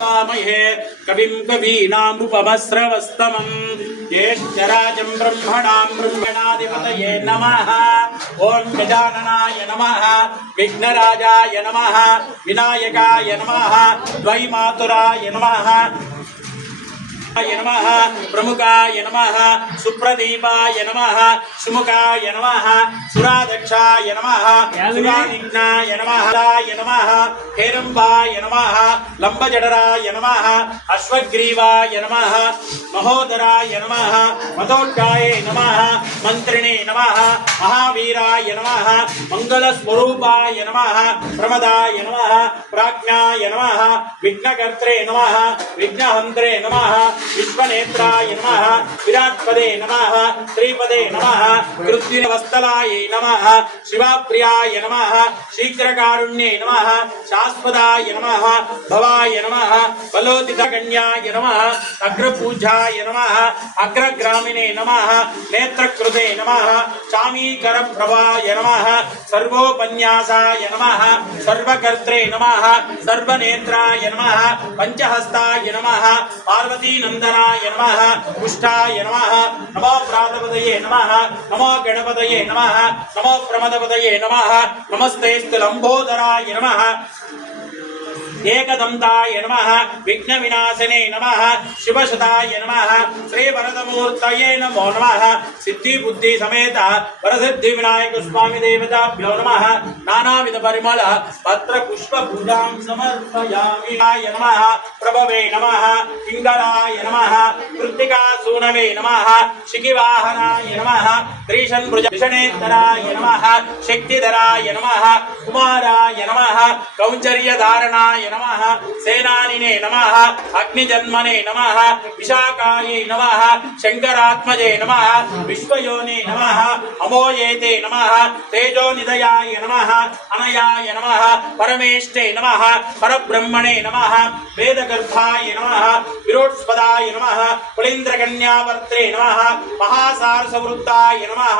महे कविं कवीनामुपमस्रवस्तमं ज्येष्ठराजं ब्रह्मणां ब्रह्मणाधिपतये नमः। ओं गजाननाय नमः, विघ्नराजाय नमः, विनायकाय नमः, द्वैमातुराय नमः, नमः प्रमुखाय नमः, सुप्रदीपाय नमः, सुमुखाय नमः, सुरादक्षाय नमः, सुरानिघ्नाय नमः, नमः हेरंबाय नमः, लंबजडराय नमः, अश्वग्रीवाय नमः, महोदराय नमः, मदोड्डाय नमः, मंत्रिणे नमः, महावीराय नमः, मंगलस्वरूपाय नमः, प्रमदाय नमः, प्राज्ञाय नमः, विघ्नकर्त्रे नमः, विघ्नहन्त्रे नमः, विश्वनेत्राय नमः, विराट्पदे नमः, श्रीपदे नमः, कृत्तिवस्तलाय नमः, शिवाप्रियाय नमः, शीघ्रकारुण्ये नमः, शाश्वताय नमः, भवाय नमः, बलोदितकन्याय नमः, अग्रपूजाय नमः, अग्रग्रामिणे नमः, नेत्रकृते नमः, चामीकरप्रभाय नमः, सर्वोपन्यासाय नमः, सर्वकर्त्रे नमः, सर्वनेत्राय नमः, पंचहस्ताय नमः, पार्वती नंदनाय नमः, पुष्टाय नमः, नमो प्रातपदये नमः, नमो गणपतये नमः, नमो प्रमदपदये नमः, नमस्तेस्तु लंबोदराय नमः, एकदंताय नमः, विघ्न विनाशने नमः, शिवशताय नमः, श्री वरदमूर्तये नमो नमः, सिद्धि बुद्धि समेत वरसिद्धि विनायक स्वामी देवताभ्यो नमः, नानाविध परिमल पत्र पुष्प पूजां समर्पयामि। नमः प्रभवे नमः, पिंगलाय नमः, कृत्तिका सूनवे नमः, शिखिवाहनाय नमः, त्रिशन्भुजनेतराय नमः, शक्तिधराय नमः, कुमाराय नमः, कौंचर्यधारणाय नमः, सेनानिने नमः, अग्निजन्मने नमः, विशाखायै नमः, शंकरात्मजे नमः, विश्वयोने नमः, अमोयेते नमः, तेजोनिधयाय नमः, अनयाय नमः, परमेष्टे नमः, परब्रह्मणे नमः, वेदगर्भाय नमः, विरोत्स्पदाय नमः, पुलिंद्रकन्यावर्त्रे नमः, महासारसवृत्ताय नमः,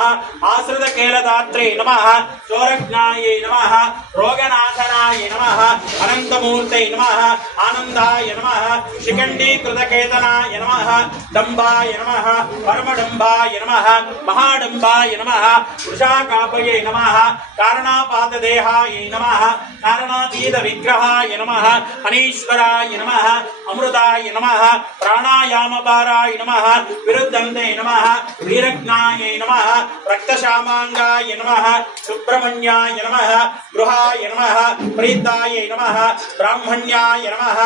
आश्रितकेलदात्रे नमः, चोरज्ञायै नमः, रोगनाशनाय नमः, अनंतमूर्ते नमः, आनंदाय नमः, शिखंडीकृतकेतनाय नमः, डंबाय नमः, परमडंबाय नमः, महाडंबाय नमः, वृषाकापये नमः, कारणापातदेहाय नमः, कारणातीत विग्रहाय नमः, अनीश्वराय नमः, अमृताय नमः, प्राणायामपाराय नमः, विरुद्धन्ते नमः, वीरज्ञाय नमः, रक्तशामांगाय नमः, सुब्रह्मण्याय नमः, गृहाय नमः, प्रीताय नमः, ब्राह्मण्याय नमः,